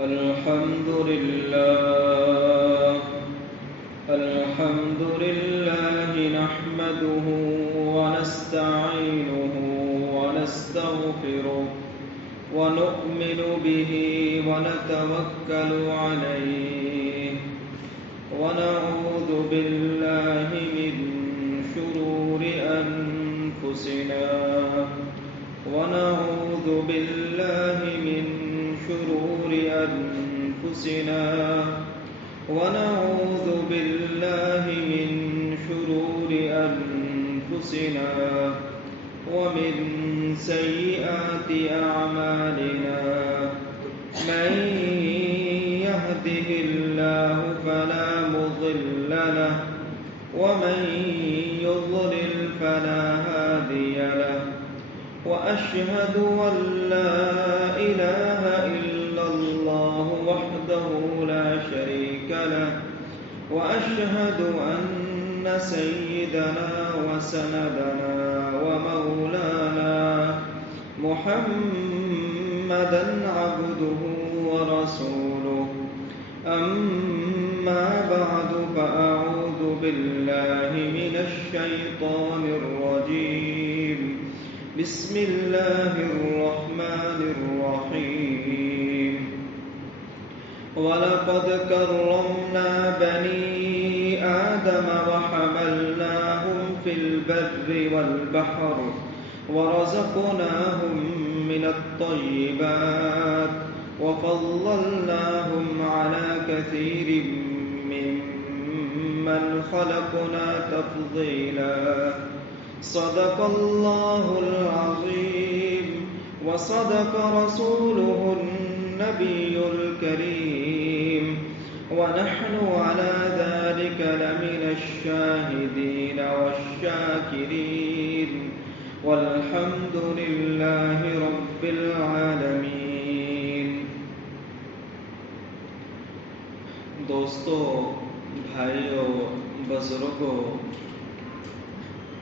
الحمد لله نحمده ونستعينه ونستغفره ونؤمن به ونتوكل عليه ونعوذ بالله من شرور أنفسنا ونعوذ بالله من شرور أنفسنا ونعوذ بالله من شرور أنفسنا ومن سيئات أعمالنا من يهده الله فلا مضل له ومن يضلل فلا هادي له وأشهد أن لا إله إلا الله وحده لا شريك له وأشهد أن سيدنا وسندنا ومولانا محمدا عبده ورسوله أما بعد فأعوذ بالله من الشيطان الرجيم بسم الله الرحمن الرحيم ولقد كرمنا بني آدم وحملناهم في البر والبحر ورزقناهم من الطيبات وفضلناهم على كثير ممن خلقنا تفضيلا صدق الله العظيم وصدق رسوله النبي الكريم ونحن على ذلك لمن الشاهدين والشاكرين والحمد لله رب العالمين. دوستو، بھائیو، بزرگو،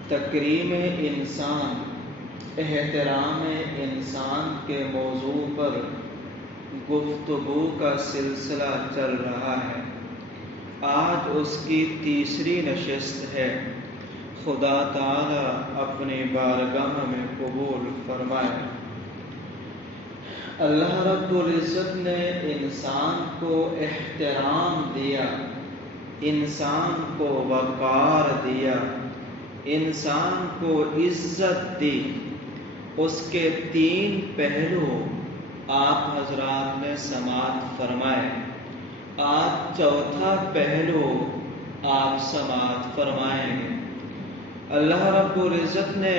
تکریم انسان، احترام انسان کے موضوع پر گفتگو کا سلسلہ چل رہا ہے. آج اس کی تیسری نشست ہے. خدا تعالی اپنی بارگاہ میں قبول فرمائے. اللہ رب العزت نے انسان کو احترام دیا، انسان کو وقار دیا، انسان کو عزت دی. اس کے تین پہلو آپ حضرات نے سماعت فرمائے. آج چوتھا پہلو آپ سماعت فرمائیں گے. اللہ رب العزت نے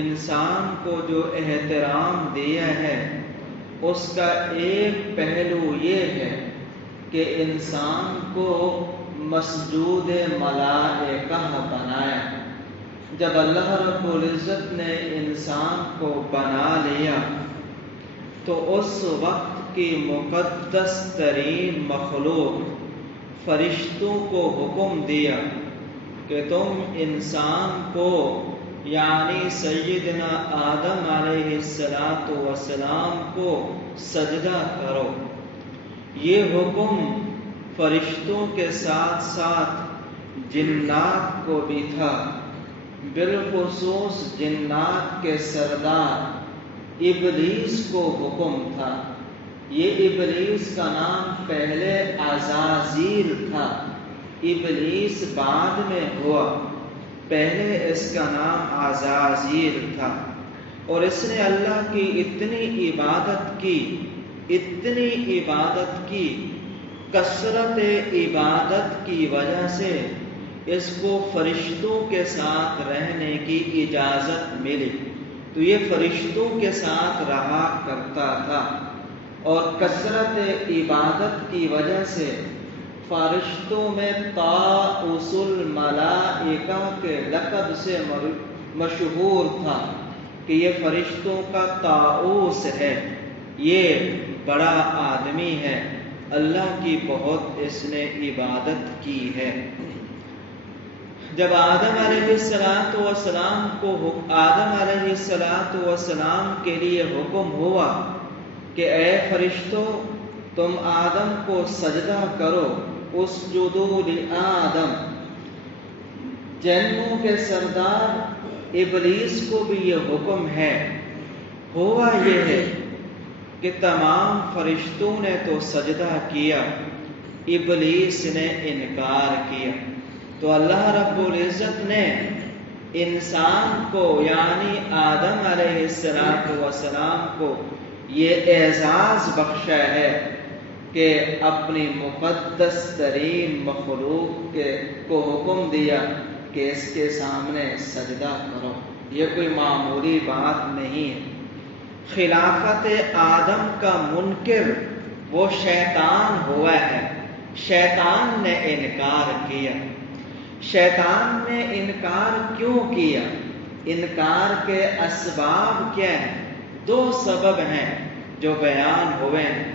انسان کو جو احترام دیا ہے اس کا ایک پہلو یہ ہے کہ انسان کو مسجود ملائکہ بنایا. جب اللہ رب العزت نے انسان کو بنا لیا تو اس وقت کی مقدس ترین مخلوق فرشتوں کو حکم دیا کہ تم انسان کو یعنی سیدنا آدم علیہ السلام کو سجدہ کرو. یہ حکم فرشتوں کے ساتھ ساتھ جنات کو بھی تھا. بالخصوص جنات کے سردار ابلیس کو حکم تھا. یہ ابلیس کا نام پہلے عزازیل تھا، ابلیس بعد میں ہوا. پہلے اس کا نام عزازیل تھا. اور اس نے اللہ کی اتنی عبادت کی کثرت عبادت کی وجہ سے اس کو فرشتوں کے ساتھ رہنے کی اجازت ملی. تو یہ فرشتوں کے ساتھ رہا کرتا تھا. اور کثرت عبادت کی وجہ سے فرشتوں میں طاؤس الملائکہ کے لقب سے مشہور تھا کہ یہ فرشتوں کا طاؤس ہے، یہ بڑا آدمی ہے، اللہ کی بہت اس نے عبادت کی ہے. جب آدم علیہ السلام کے لیے حکم ہوا کہ اے فرشتوں تم آدم کو سجدہ کرو، اسجدوا لآدم۔ جنوں کے سردار ابلیس کو بھی یہ حکم ہے۔ ہوا یہ ہے کہ تمام فرشتوں نے تو سجدہ کیا، ابلیس نے انکار کیا، تو اللہ رب العزت نے انسان کو یعنی آدم علیہ السلام کو یہ اعزاز بخشا ہے کہ اپنی مقدس ترین مخلوق کو حکم دیا کہ اس کے سامنے سجدہ کرو۔ یہ کوئی معمولی بات نہیں ہے۔ خلافت آدم کا منکر وہ شیطان ہوا ہے، شیطان نے انکار کیا۔ شیطان نے انکار کیوں کیا؟ انکار کے اسباب کیا ہیں؟ 2 سبب ہیں جو بیان ہوئے ہیں۔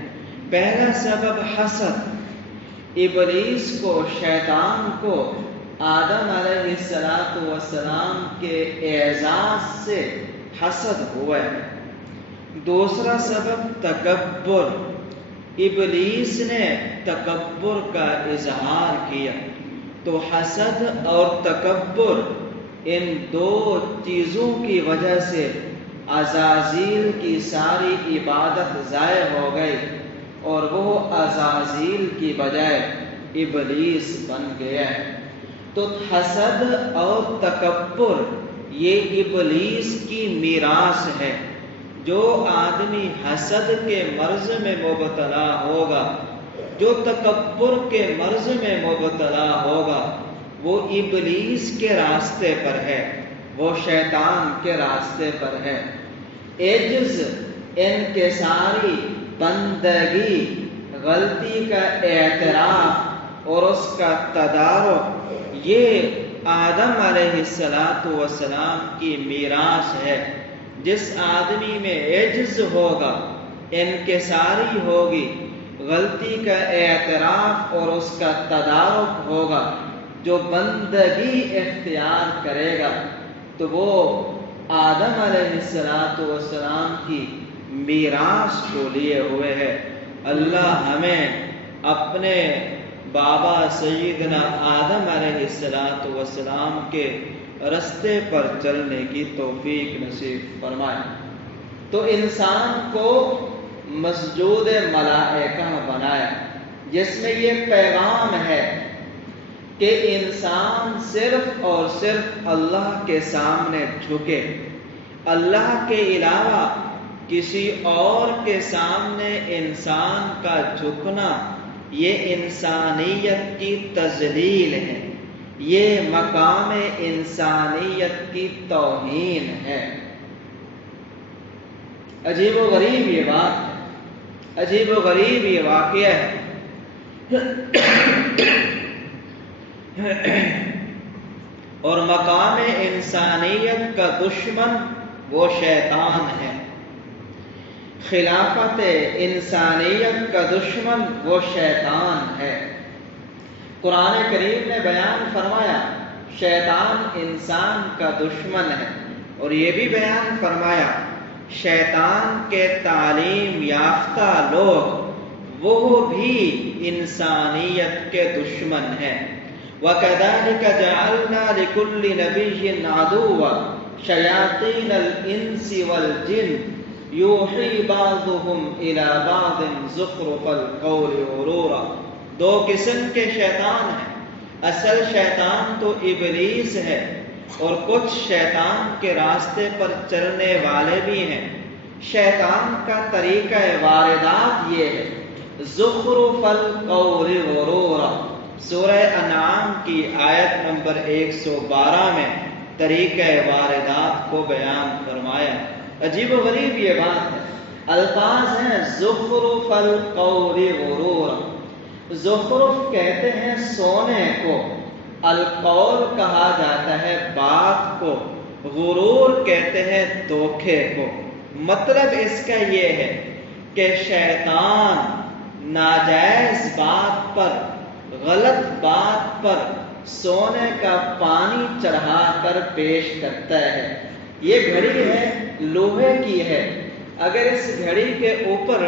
پہلا سبب حسد، ابلیس کو، شیطان کو آدم علیہ السلام کے اعزاز سے حسد ہوا ہے۔ دوسرا سبب تکبر، ابلیس نے تکبر کا اظہار کیا۔ تو حسد اور تکبر، ان 2 چیزوں کی وجہ سے عزازیل کی ساری عبادت ضائع ہو گئی اور وہ عزازیل کی بجائے ابلیس بن گیا ہے۔ تو حسد اور تکبر یہ ابلیس کی میراث ہے۔ جو آدمی حسد کے مرض میں مبتلا ہوگا، جو تکبر کے مرض میں مبتلا ہوگا، وہ ابلیس کے راستے پر ہے، وہ شیطان کے راستے پر ہے۔ عجز، انکساری، بندگی، غلطی کا اعتراف اور اس کا تدارک، یہ آدم علیہ السلام کی میراث ہے۔ جس آدمی میں عجز ہوگا، انکساری ہوگی، غلطی کا اعتراف اور اس کا تدارک ہوگا، جو بندگی اختیار کرے گا، تو وہ آدم علیہ السلام کی میراث کو لیے ہوئے ہے۔ اللہ ہمیں اپنے بابا سیدنا آدم علیہ السلام کے رستے پر چلنے کی توفیق نصیب فرمائے۔ تو انسان کو مسجود ملائکہ بنایا، جس میں یہ پیغام ہے کہ انسان صرف اور صرف اللہ کے سامنے جھکے، اللہ کے علاوہ کسی اور کے سامنے انسان کا جھکنا یہ انسانیت کی تذلیل ہے، یہ مقام انسانیت کی توہین ہے۔ عجیب و غریب یہ بات ہے، عجیب و غریب یہ واقعہ ہے۔ اور مقام انسانیت کا دشمن وہ شیطان ہے، خلافت انسانیت کا دشمن وہ شیطان ہے۔ قرآن کریم نے بیان فرمایا شیطان انسان کا دشمن ہے، اور یہ بھی بیان فرمایا شیطان کے تعلیم یافتہ لوگ وہ بھی انسانیت کے دشمن ہیں۔ وَكَذَلِكَ جَعَلْنَا لِكُلِّ نَبِيٍّ عَدُوًّا شَيَاطِينَ الْإِنسِ وَالْجِنِّ يُوحِي بَعْضُهُمْ إِلَى بَعْضٍ زُخْرُفَ الْقَوْلِ غُرُورًا۔ 2 قسم کے شیطان ہیں۔ اصل شیطان تو ابلیس ہے، اور کچھ شیطان کے راستے پر چلنے والے بھی ہیں۔ شیطان کا طریقہ واردات یہ ہے، زخرف القول غرورا، سورہ انعام کی آیت نمبر 112 میں طریقہ واردات کو بیان فرمایا۔ عجیب و غریب یہ بات ہے، الفاظ ہیں زخرف القول غرورا۔ زخرف کہتے ہیں سونے کو، القول کہا جاتا ہے بات کو، غرور کہتے ہیں دھوکے کو۔ مطلب اس کا یہ ہے کہ شیطان ناجائز بات پر، غلط بات پر سونے کا پانی چڑھا کر پیش کرتا ہے۔ یہ گھڑی ہے، لوہے کی ہے، اگر اس گھڑی کے اوپر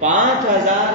5,000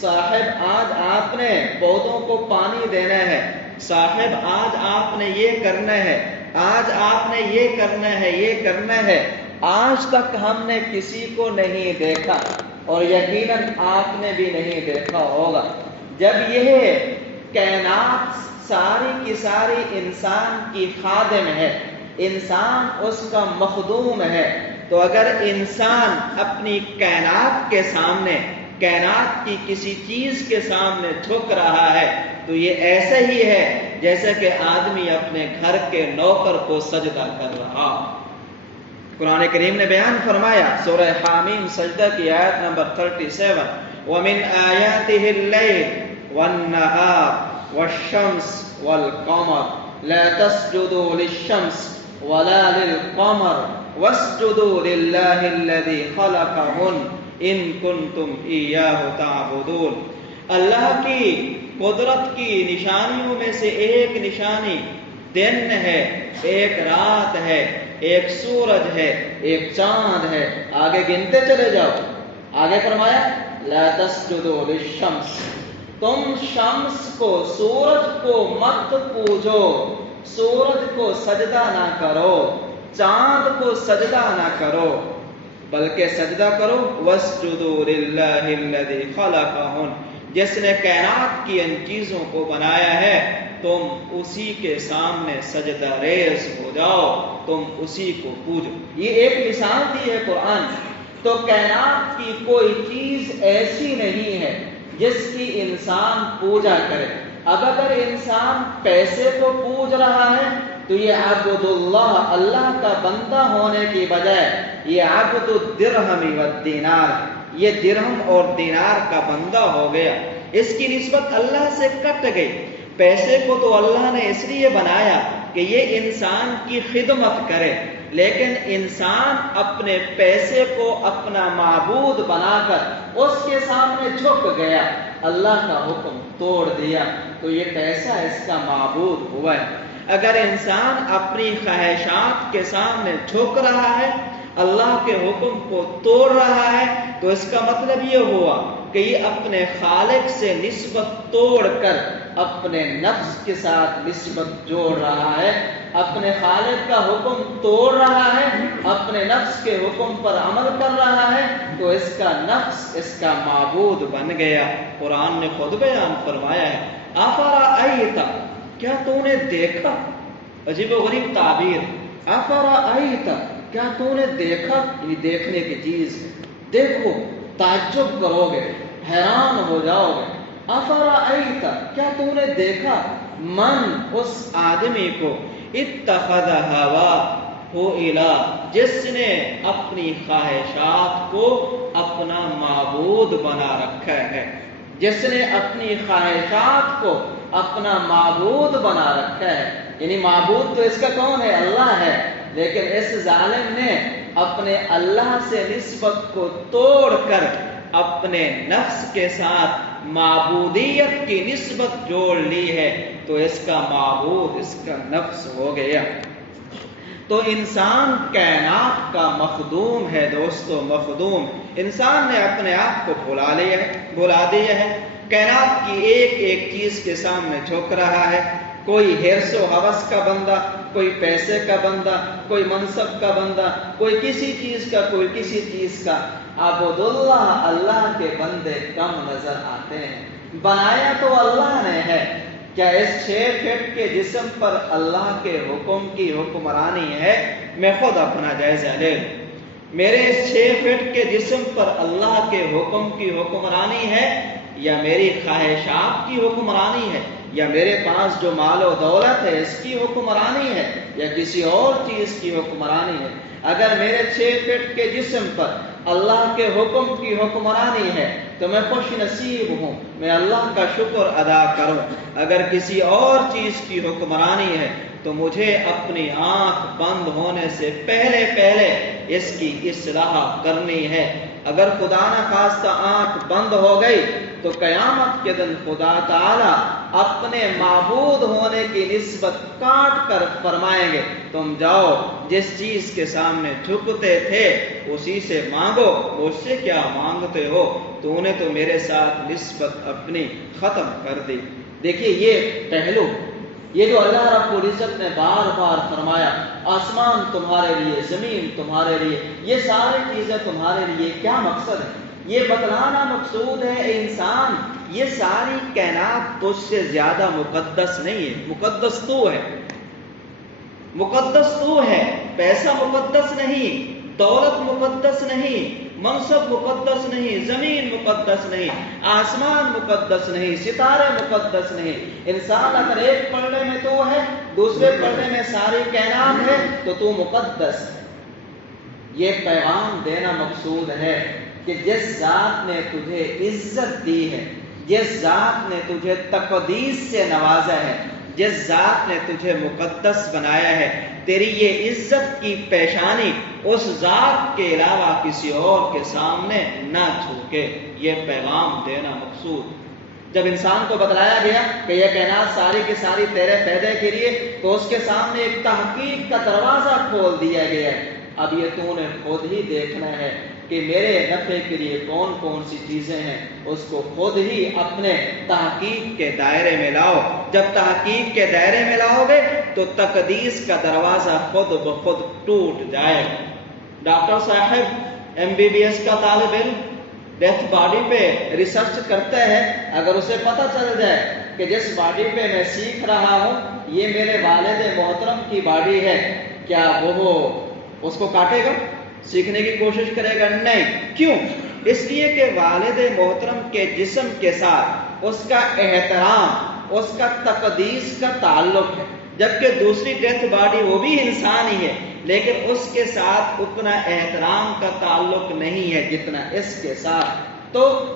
صاحب آج آپ نے پودوں کو پانی دینا ہے، صاحب آج آپ نے یہ کرنا ہے، آج آپ نے یہ کرنا ہے، یہ کرنا ہے، آج تک ہم نے کسی کو نہیں دیکھا اور یقیناً آپ نے بھی نہیں دیکھا ہوگا۔ جب یہ کائنات ساری کی ساری انسان کی خادم ہے، انسان اس کا مخدوم ہے، تو اگر انسان اپنی کائنات کے سامنے، کائنات کی کسی چیز کے سامنے جھک رہا ہے تو یہ ایسا ہی ہے جیسا کہ آدمی اپنے گھر کے نوکر کو سجدہ کر رہا۔ قرآن کریم نے بیان فرمایا سورہ حامیم سجدہ کی آیت نمبر 37، وَمِنْ آيَاتِهِ اللَّيْلُ وَالنَّهَارُ وَالشَّمْسُ وَالْقَمَرُ لَا تَسْجُدُوا لِلشَّمْسِ وَلَا لِلْقَمَرِ وَاسْجُدُوا لِلَّهِ الَّذِي خَلَقَهُنَّ إِن كُنتُمْ إِيَّاهُ تَعْبُدُونَ۔ اللہ کی قدرت کی نشانیوں میں سے ایک نشانی دن ہے، ایک رات ہے، ایک سورج ہے، ایک چاند ہے، آگے گنتے چلے جاؤ۔ آگے فرمایا لا تسجدوا للشمس، تم شمس کو، سورج کو مت پوجو، سورج کو سجدہ نہ کرو، چاند کو سجدہ نہ کرو، بلکہ سجدہ کرو وَاسْجُدُوا لِلَّهِ الَّذِي خَلَقَهُنَّ، جس نے کائنات کی ان چیزوں کو بنایا ہے، تم اسی کے سامنے سجدہ ریز ہو جاؤ، تم اسی کو پوجو۔ یہ ایک مثال دی ہے قرآن۔ تو کائنات کی کوئی چیز ایسی نہیں ہے جس کی انسان پوجا کرے۔ اب اگر انسان پیسے کو پوج رہا ہے تو یہ عبد اللہ، اللہ کا بندہ ہونے کی بجائے یہ عبد الدرہم والدینار، یہ درہم اور دینار کا بندہ ہو گیا، اس کی نسبت اللہ سے کٹ گئی۔ پیسے کو تو اللہ نے اس لیے بنایا کہ یہ انسان کی خدمت کرے، لیکن انسان اپنے پیسے کو اپنا معبود بنا کر اس کے سامنے جھک گیا، اللہ کا حکم توڑ دیا، تو یہ پیسہ اس کا معبود ہوا ہے۔ اگر انسان اپنی خواہشات کے سامنے جھک رہا ہے، اللہ کے حکم کو توڑ رہا ہے، تو اس کا مطلب یہ ہوا کہ یہ اپنے خالق سے نسبت توڑ کر اپنے نفس کے ساتھ نسبت جوڑ رہا ہے، اپنے خالق کا حکم توڑ رہا ہے، اپنے نفس کے حکم پر عمل کر رہا ہے، تو اس کا نفس اس کا معبود بن گیا۔ قرآن نے خود بیان فرمایا ہے افرأیت، کیا تو نے دیکھا، عجیب و غریب تعبیر، افرأیت، کیا تو نے دیکھا، یہ دیکھنے کی چیز ہے، دیکھو تعجب کرو گے، حیران ہو جاؤ گے۔ افرأیت، کیا تو نے دیکھا، من، اس آدمی کو، اتخذ ہواہ الہ، جس نے اپنی خواہشات کو اپنا معبود بنا رکھا ہے، جس نے اپنی خواہشات کو اپنا معبود بنا رکھا ہے۔ یعنی معبود تو اس کا کون ہے؟ اللہ ہے، لیکن اس ظالم نے اپنے اللہ سے نسبت کو توڑ کر اپنے نفس کے ساتھ معبودیت کی نسبت جوڑ لی ہے، تو اس کا معبود اس کا نفس ہو گیا۔ تو انسان کائنات کا مخدوم ہے دوستو، مخدوم۔ انسان نے اپنے آپ کو بھلا دیا ہے، کائنات کی ایک ایک چیز کے سامنے جھک رہا ہے، کوئی حرص و ہوس کا بندہ، کوئی پیسے کا بندہ، کوئی منصب کا بندہ، کوئی کسی چیز کا، کوئی کسی چیز کا۔ عبد اللہ، اللہ کے بندے کم نظر آتے ہیں۔ بنایا تو اللہ نے ہے، کیا اس 6 فٹ کے جسم پر اللہ کے حکم کی حکمرانی ہے؟ میں خود اپنا جائزہ لے لوں، میرے اس 6 فٹ کے جسم پر اللہ کے حکم کی حکمرانی ہے یا میری خواہشات کی حکمرانی ہے، یا میرے پاس جو مال و دولت ہے اس کی حکمرانی ہے، یا کسی اور چیز کی حکمرانی ہے؟ اگر میرے 6 فٹ کے جسم پر اللہ کے حکم کی حکمرانی ہے تو میں خوش نصیب ہوں، میں اللہ کا شکر ادا کروں۔ اگر کسی اور چیز کی حکمرانی ہے تو مجھے اپنی آنکھ بند ہونے سے پہلے اس کی اصلاح کرنی ہے، اگر خدا نہ خواستہ آنکھ بند ہو گئی تو قیامت کے دن خدا تعالی اپنے معبود ہونے کی نسبت کاٹ کر فرمائیں گے تم جاؤ جس چیز کے سامنے جھکتے تھے اسی سے مانگو، مجھ سے کیا مانگتے ہو، تو نے تو میرے ساتھ نسبت اپنی ختم کر دی۔ دیکھیے یہ پہلو، یہ جو اللہ رب العزت نے بار بار فرمایا آسمان تمہارے لیے، زمین تمہارے لیے، یہ ساری چیزیں تمہارے لیے، کیا مقصد ہے؟ یہ بتلانا مقصود ہے انسان یہ ساری کائنات تجھ سے زیادہ مقدس نہیں ہے، مقدس تو ہے، مقدس تو ہے، پیسہ مقدس نہیں، دولت مقدس نہیں، منصب مقدس نہیں، زمین مقدس نہیں، آسمان مقدس نہیں، ستارے مقدس نہیں۔ انسان اگر ایک پلڑے میں تو ہے، دوسرے پلڑے میں ساری کائنات ہے، تو مقدس ہے۔ یہ پیغام دینا مقصود ہے کہ جس ذات نے تجھے عزت دی ہے، جس ذات نے تجھے تقدیس سے نوازا ہے، جس ذات نے تجھے مقدس بنایا ہے، تیری یہ عزت کی پیشانی اس ذات کے علاوہ کسی اور کے سامنے نہ جھکے، یہ پیغام دینا مقصود۔ جب انسان کو بتلایا گیا کہ یہ کائنات ساری کی ساری تیرے فائدے کے لیے، تو اس کے سامنے ایک تحقیق کا دروازہ کھول دیا گیا ہے۔ اب یہ تو نے خود ہی دیکھنا ہے کہ میرے نفع کے لیے کون کون سی چیزیں ہیں، اس کو خود ہی اپنے تحقیق کے دائرے میں لاؤ۔ جب تحقیق کے دائرے میں لاؤ گے تو تقدیس کا دروازہ خود بخود ٹوٹ جائے گا۔ ڈاکٹر صاحب MBBS کا طالب علم ڈیتھ باڈی پہ ریسرچ کرتا ہے، اگر اسے پتہ چل جائے کہ جس باڈی پہ میں سیکھ رہا ہوں یہ میرے والد محترم کی باڈی ہے، کیا وہ اس کو کاٹے گا، سیکھنے کی کوشش کرے گا؟ نہیں۔ کیوں؟ اس لیے کہ والد محترم کے جسم کے ساتھ اس کا احترام، اس کا تقدیس کا تعلق ہے، جبکہ دوسری ڈیتھ باڈی وہ بھی انسان ہی ہے لیکن اس کے ساتھ اتنا احترام کا تعلق نہیں ہے جتنا اس کے ساتھ۔ تو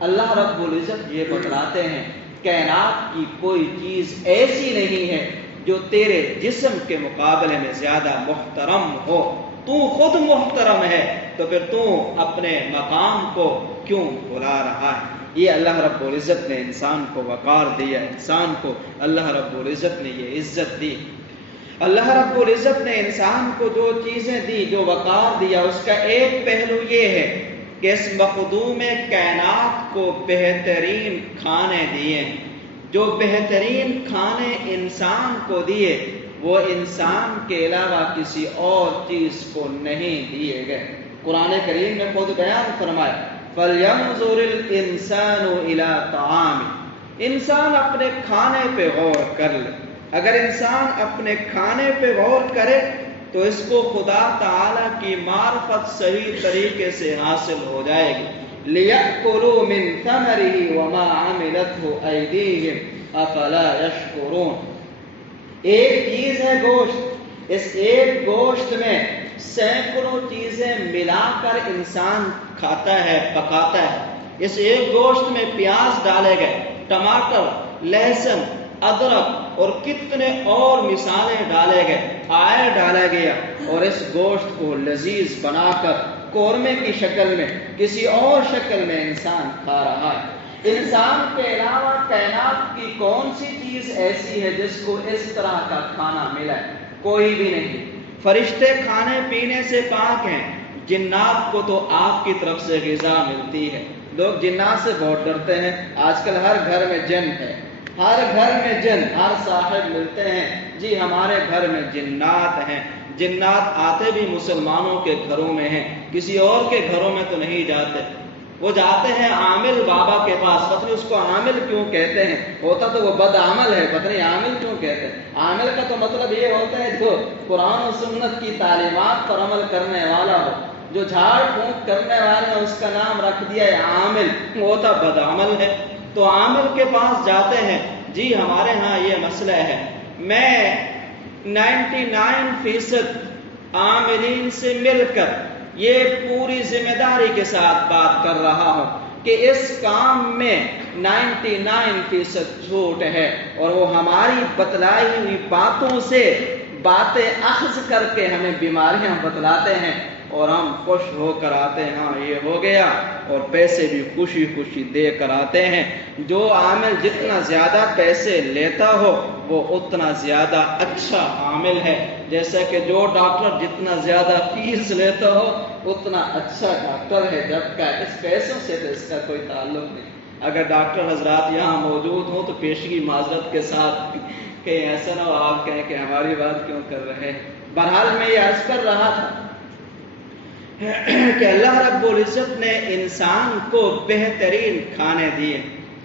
اللہ رب العزت یہ بتلاتے ہیں کائنات کی کوئی چیز ایسی نہیں ہے جو تیرے جسم کے مقابلے میں زیادہ محترم ہو۔ تو خود محترم ہے تو پھر تو اپنے مقام کو کیوں بھلا رہا ہے؟ یہ اللہ رب العزت نے انسان کو وقار دیا، انسان کو اللہ رب العزت نے یہ عزت دی۔ اللہ رب العزت نے انسان کو جو چیزیں دی، جو وقار دیا، اس کا ایک پہلو یہ ہے کہ اس مخدوم کائنات کو بہترین کھانے دیے، جو بہترین کھانے انسان کو دیے وہ انسان کے علاوہ کسی اور چیز کو نہیں دیے گئے۔ قرآن کریم نے خود بیان فرمایا فَلْيَنْظُرِ الْإِنسَانُ إِلَىٰ طَعَامِهِ، انسان اپنے کھانے پہ غور کر لے۔ اگر انسان اپنے کھانے پہ غور کرے تو اس کو خدا تعالی کی معرفت صحیح طریقے سے حاصل ہو جائے گی۔ لِيَأْكُلُوا مِن ثَمَرِهِ وَمَا عَمِلَتْهُ أَيْدِيهِمْ أَفَلَا يَشْكُرُونَ۔ ایک چیز ہے گوشت، اس ایک گوشت میں سینکڑوں چیزیں ملا کر انسان کھاتا ہے، پکاتا ہے۔ اس ایک گوشت میں پیاز ڈالے گئے، ٹماٹر، لہسن، ادرک اور کتنے اور مثالیں ڈالے گئے، آئل ڈالا گیا اور اس گوشت کو لذیذ بنا کر قورمے کی شکل میں، کسی اور شکل میں انسان کھا رہا ہے۔ انسان کے علاوہ کائنات کی کون سی چیز ایسی ہے جس کو اس طرح کا کھانا ملا ہے؟ کوئی بھی نہیں۔ فرشتے کھانے پینے سے پاک ہیں، جنات کو تو آپ کی طرف سے غذا ملتی ہے۔ لوگ جنات سے بہت ڈرتے ہیں، آج کل ہر گھر میں جن ہے، ہر گھر میں جن، ہر صاحب ملتے ہیں جی ہمارے گھر میں جنات ہیں۔ جنات آتے بھی مسلمانوں کے گھروں میں ہیں، کسی اور کے گھروں میں تو نہیں جاتے۔ وہ جاتے ہیں عامل بابا کے پاس، پتہ نہیں اس کو عامل کیوں کہتے ہیں، ہوتا تو وہ بد عمل ہے، پتہ نہیں عامل کیوں کہتے ہیں۔ عامل کا تو مطلب یہ ہوتا ہے جو قرآن و سنت کی تعلیمات پر عمل کرنے والا ہو، جو جھاڑ پھونک کرنے والے ہیں اس کا نام رکھ دیا ہے عامل، ہوتا بد عمل ہے۔ تو عامل کے پاس جاتے ہیں، جی ہمارے ہاں یہ مسئلہ ہے۔ میں 99% عاملین سے مل کر یہ پوری ذمہ داری کے ساتھ بات کر رہا ہوں کہ اس کام میں 99% جھوٹ ہے اور وہ ہماری بتلائی ہوئی باتوں سے باتیں اخذ کر کے ہمیں بیماریاں بتلاتے ہیں اور ہم خوش ہو کر آتے ہیں، ہاں یہ ہو گیا، اور پیسے بھی خوشی خوشی دے کر آتے ہیں۔ جو عامل جتنا زیادہ پیسے لیتا ہو وہ اتنا زیادہ اچھا عامل ہے، جیسا کہ جو ڈاکٹر جتنا زیادہ فیس لیتا ہو اتنا اچھا ڈاکٹر ہے، جبکہ اس پیسوں سے تو اس کا کوئی تعلق نہیں۔ اگر ڈاکٹر حضرات یہاں موجود ہوں تو پیشگی معذرت کے ساتھ کہیں ایسا نہ ہو آپ کہیں کہ ہماری بات کیوں کر رہے ہیں۔ بہرحال میں یہ عرض کر رہا تھا کہ اللہ رب العزت نے انسان کو بہترین کھانے دیے۔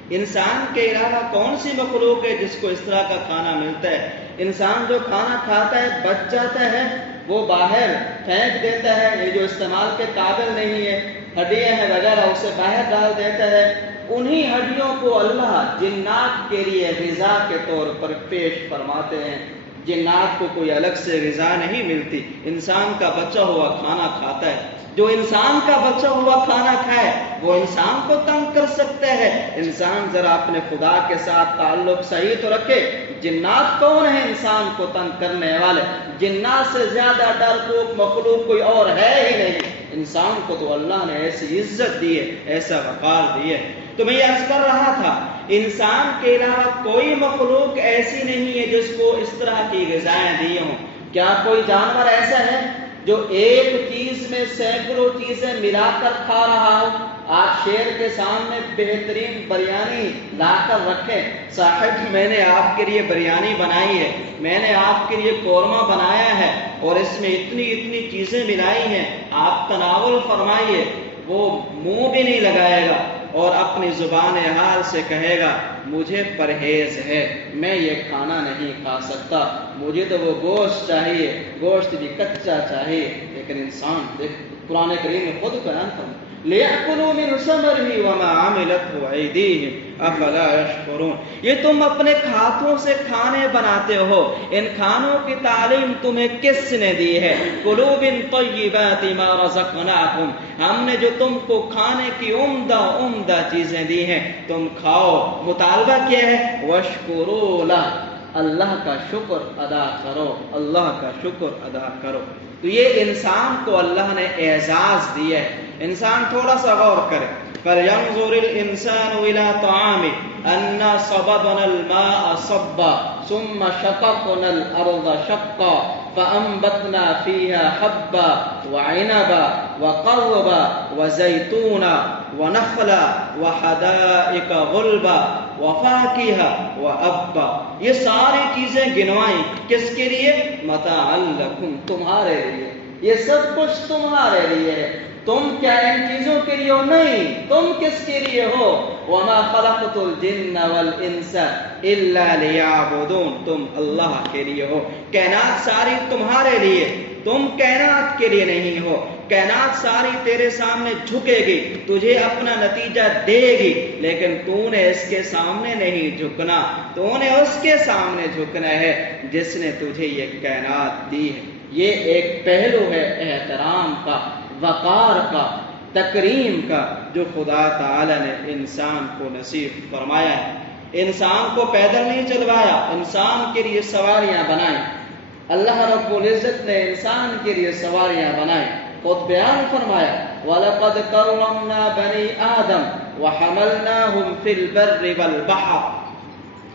انسان کے علاوہ کون سی مخلوق ہے جس کو اس طرح کا کھانا ملتا ہے؟ انسان جو کھانا کھاتا ہے بچ جاتا ہے وہ باہر پھینک دیتا ہے، یہ جو استعمال کے قابل نہیں ہے، ہڈیاں ہیں وغیرہ اسے باہر ڈال دیتا ہے۔ انہی ہڈیوں کو اللہ جنات کے لیے غذا کے طور پر پیش فرماتے ہیں۔ جنات کو کوئی الگ سے غذا نہیں ملتی، انسان کا بچا ہوا کھانا کھاتا ہے۔ جو انسان کا بچا ہوا کھانا کھائے وہ انسان کو تنگ کر سکتا ہے۔ انسان ذرا اپنے خدا کے ساتھ تعلق صحیح تو رکھے۔ جنات کون ہیں انسان کو تنگ کرنے والے؟ جنات سے زیادہ ڈرپوک مخلوق کوئی اور ہے ہی نہیں۔ انسان کو تو اللہ نے ایسی عزت دی ہے، ایسا وقار دی ہے۔ تو میں یہ عرض کر رہا تھا انسان کے علاوہ کوئی مخلوق ایسی نہیں ہے جس کو اس طرح کی غذائیں دی ہوں۔ کیا کوئی جانور ایسا ہے جو ایک چیز میں سینکڑوں چیزیں ملا کر کھا رہا ہو؟ آپ شیر کے سامنے بہترین بریانی لا کر رکھیں، صاحب میں نے آپ کے لیے بریانی بنائی ہے، میں نے آپ کے لیے قورمہ بنایا ہے اور اس میں اتنی اتنی چیزیں ملائی ہیں، آپ تناول فرمائیے، وہ منہ بھی نہیں لگائے گا اور اپنی زبان حال سے کہے گا مجھے پرہیز ہے، میں یہ کھانا نہیں کھا سکتا، مجھے تو وہ گوشت چاہیے، گوشت بھی کچا چاہیے۔ لیکن انسان دیکھ قرآن کریم میں خود بیان کرنا لِيَأْكُلُوا مِنْ ثَمَرِهِ وَمَا عَمِلَتْهُ أَيْدِيهِمْ أَفَلَا يَشْكُرُونَ۔ یہ تم اپنے ہاتھوں سے کھانے بناتے ہو، ان کھانوں کی تعلیم تمہیں کس نے دی ہے؟ كُلُوا مِنْ طَيِّبَاتِ مَا رَزَقْنَاكُمْ، ہم نے جو تم کو کھانے کی عمدہ چیزیں دی ہیں تم کھاؤ۔ مطالبہ کیا ہے؟ وَاشْكُرُوا لَهُ، اللہ کا شکر ادا کرو، اللہ کا شکر ادا کرو۔ تو یہ انسان کو اللہ نے اعزاز دیا ہے۔ انسان تھوڑا سا غور کرے، فَلْيَنْظُرِ الْإِنسَانُ إِلَىٰ طَعَامِهِ أَنَّا صَبَبْنَا الْمَاءَ صَبًّا ثُمَّ شَقَقْنَا الْأَرْضَ شَقًّا فَأَنبَتْنَا فِيهَا حَبًّا وَعِنَبًا وَقَضْبًا وَزَيْتُونًا وَنَخْلًا وَحَدَائِقَ غُلْبًا وَفَاكِهَةً وَأَبًّا۔ یہ ساری چیزیں گنوائیں کس کے لیے؟ متاعًا لَکُم، تمہارے لیے، یہ سب کچھ تمہارے لیے ہے۔ تم کیا ان چیزوں کے لیے ہو؟ نہیں، تم کس کے لیے ہو؟ وَمَا خَلَقْتُ الْجِنَّ وَالْإِنسَ إِلَّا لِيَعْبُدُونَ، تم اللہ کے لیے ہو۔ کائنات ساری تمہارے لیے، تم کائنات کے لیے نہیں ہو۔ کائنات ساری تیرے سامنے جھکے گی، تجھے اپنا نتیجہ دے گی، لیکن تو نے اس کے سامنے نہیں جھکنا، تو نے اس کے سامنے جھکنا ہے جس نے تجھے یہ کائنات دی ہے۔ یہ ایک پہلو ہے احترام کا، وقار کا، تکریم کا، جو خدا تعالی نے انسان کو نصیب فرمایا ہے۔ انسان کو پیدل نہیں چلوایا، انسان کے لیے سواریاں بنائیں۔ اللہ رب العزت نے انسان کے لیے سواریاں بنائیں، خود بیان فرمایا وَلَقَدْ كَرَّمْنَا بَنِي آدَمَ وَحَمَلْنَاهُمْ فِي الْبَرِّ وَالْبَحْرِ،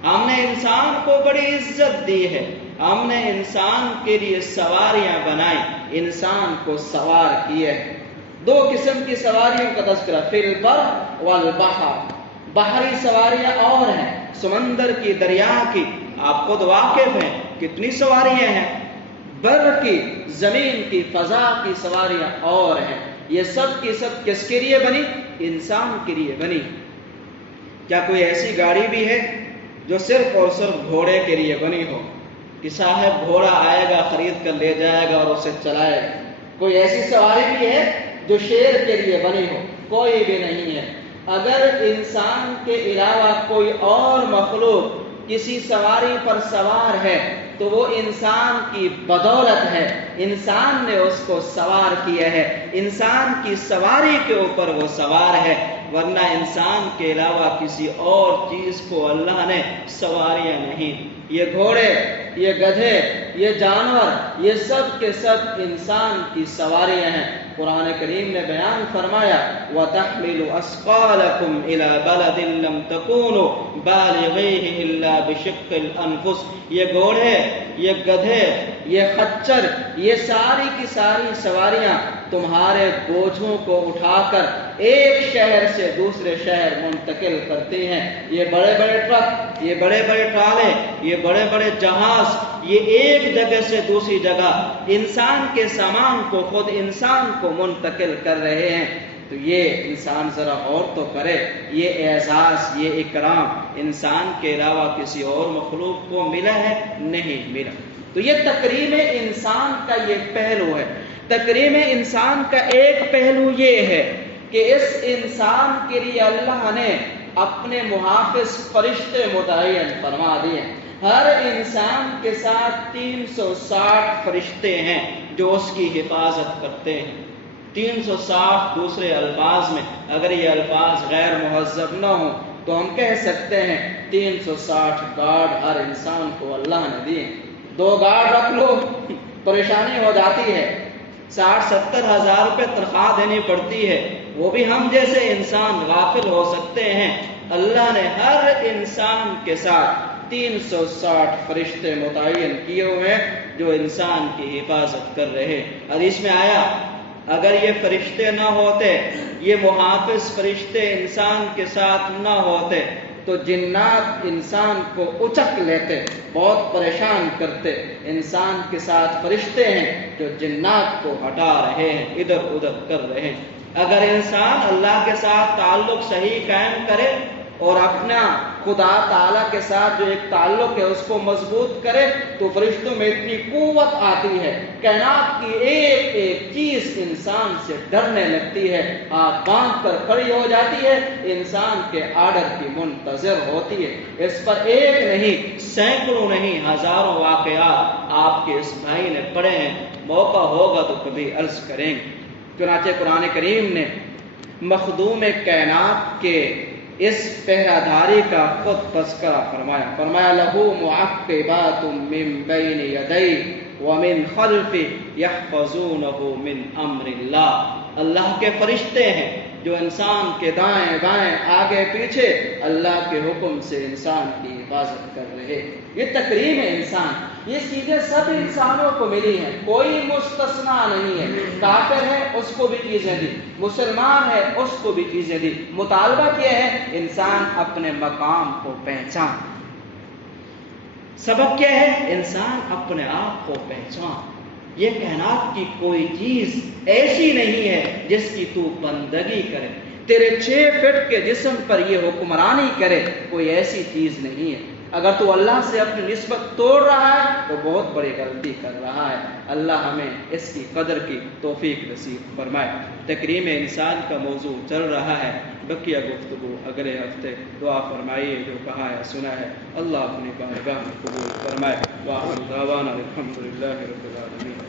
ہم نے انسان کو بڑی عزت دی ہے، ہم نے انسان کے لیے سواریاں بنائیں، انسان کو سوار کیے ہیں۔ دو قسم کی سواریوں کا تذکرہ، فی البر والبحر، بحری سواریاں اور ہیں، سمندر کی، دریا کی، آپ خود واقف ہیں کتنی سواریاں ہیں۔ بر کی، زمین کی، فضا کی سواریاں اور ہیں۔ یہ سب کی سب کس کے لیے بنی؟ انسان کے لیے بنی۔ کیا کوئی ایسی گاڑی بھی ہے جو صرف اور صرف گھوڑے کے لیے بنی ہو کہ صاحب گھوڑا آئے گا خرید کر لے جائے گا اور اسے چلائے گا؟ کوئی ایسی سواری بھی ہے جو شیر کے لیے بنی ہو؟ کوئی بھی نہیں ہے۔ اگر انسان کے علاوہ کوئی اور مخلوق کسی سواری پر سوار ہے تو وہ انسان کی بدولت ہے، انسان نے اس کو سوار کیا ہے، انسان کی سواری کے اوپر وہ سوار ہے، ورنہ انسان کے علاوہ کسی اور چیز کو اللہ نے سواریاں نہیں۔ یہ گھوڑے، یہ گدھے، یہ جانور، یہ سب کے سب انسان کی سواریاں ہیں۔ قرآن کریم نے بیان فرمایا وَتَحْمِلُ أَثْقَالَكُمْ إِلَى بَلَدٍ لَمْ تَكُونُوا بَالِغِيهِ إِلَّا بِشِقِّ الْأَنفُسِ، یہ گھوڑے، یہ گدھے، یہ خچر، یہ ساری کی ساری سواریاں تمہارے بوجھوں کو اٹھا کر ایک شہر سے دوسرے شہر منتقل کرتے ہیں۔ یہ بڑے بڑے ٹرک، یہ بڑے بڑے ٹرالے، یہ بڑے بڑے جہاز، یہ ایک جگہ سے دوسری جگہ انسان کے سامان کو خود انسان کو منتقل کر رہے ہیں۔ تو یہ انسان ذرا غور تو کرے، یہ اعزاز، یہ اکرام انسان کے علاوہ کسی اور مخلوق کو ملا ہے؟ نہیں ملا۔ تو یہ تکریم انسان کا یہ پہلو ہے۔ تکریم انسان کا ایک پہلو یہ ہے کہ اس انسان کے لیے اللہ نے اپنے محافظ فرشتے متعین فرما دیے۔ ہر انسان کے ساتھ 360 فرشتے ہیں جو اس کی حفاظت کرتے ہیں۔ 360 دوسرے الفاظ میں اگر یہ الفاظ غیر مہذب نہ ہوں تو ہم کہہ سکتے ہیں 360 گارڈ ہر انسان کو اللہ نے دیے۔ 2 گارڈ رکھ لو پریشانی ہو جاتی ہے، 60-70 ہزار روپے تنخواہ دینی پڑتی ہے، وہ بھی ہم جیسے انسان غافل ہو سکتے ہیں۔ اللہ نے ہر انسان کے ساتھ 360 فرشتے متعین کیے ہوئے ہیں جو انسان کی حفاظت کر رہے۔ حدیث میں آیا اگر یہ فرشتے نہ ہوتے، یہ محافظ فرشتے انسان کے ساتھ نہ ہوتے تو جنات انسان کو اچک لیتے، بہت پریشان کرتے۔ انسان کے ساتھ فرشتے ہیں جو جنات کو ہٹا رہے ہیں، ادھر ادھر کر رہے ہیں۔ اگر انسان اللہ کے ساتھ تعلق صحیح قائم کرے اور اپنا خدا تعالیٰ کے ساتھ جو ایک تعلق ہے اس کو مضبوط کرے تو فرشتوں میں اتنی قوت آتی ہے، کائنات کی ایک ایک چیز انسان سے ڈرنے لگتی ہے، ہاتھ باندھ کر کھڑی ہو جاتی ہے، انسان کے آرڈر کی منتظر ہوتی ہے۔ اس پر ایک نہیں، سینکڑوں نہیں، ہزاروں واقعات آپ کے اس بھائی نے پڑھے ہیں، موقع ہوگا تو کبھی عرض کریں گے۔ چنانچہ قرآن کریم نے مخدوم کائنات کے اس پہرہ داری کا خود تذکرہ فرمایا لہو معقبات من بین یدیہ ومن خلفہ یحفظونہ من امر اللہ۔ اللہ کے فرشتے ہیں جو انسان کے دائیں بائیں آگے پیچھے اللہ کے حکم سے انسان کی حفاظت کر رہے۔ یہ تکریم ہے انسان، یہ چیزیں سب انسانوں کو ملی ہیں، کوئی مستثنا نہیں ہے۔ کافر ہے اس کو بھی چیزیں دی، مسلمان ہے اس کو بھی چیزیں دی۔ مطالبہ کیا ہے؟ انسان اپنے مقام کو پہچان۔ سبب کیا ہے؟ انسان اپنے آپ کو پہچان۔ یہ کائنات کی کوئی چیز ایسی نہیں ہے جس کی تو بندگی کرے، تیرے 6 فٹ کے جسم پر یہ حکمرانی کرے، کوئی ایسی چیز نہیں ہے۔ اگر تو اللہ سے اپنی نسبت توڑ رہا ہے تو بہت بڑی غلطی کر رہا ہے۔ اللہ ہمیں اس کی قدر کی توفیق نصیب فرمائے۔ تکریم انسان کا موضوع چل رہا ہے، بقیہ گفتگو اگلے ہفتے۔ دعا فرمائیے، جو کہا ہے سنا ہے اللہ اپنی بارگاہ میں قبول فرمائے۔ وآخر دعوانا الحمدللہ رب العالمین۔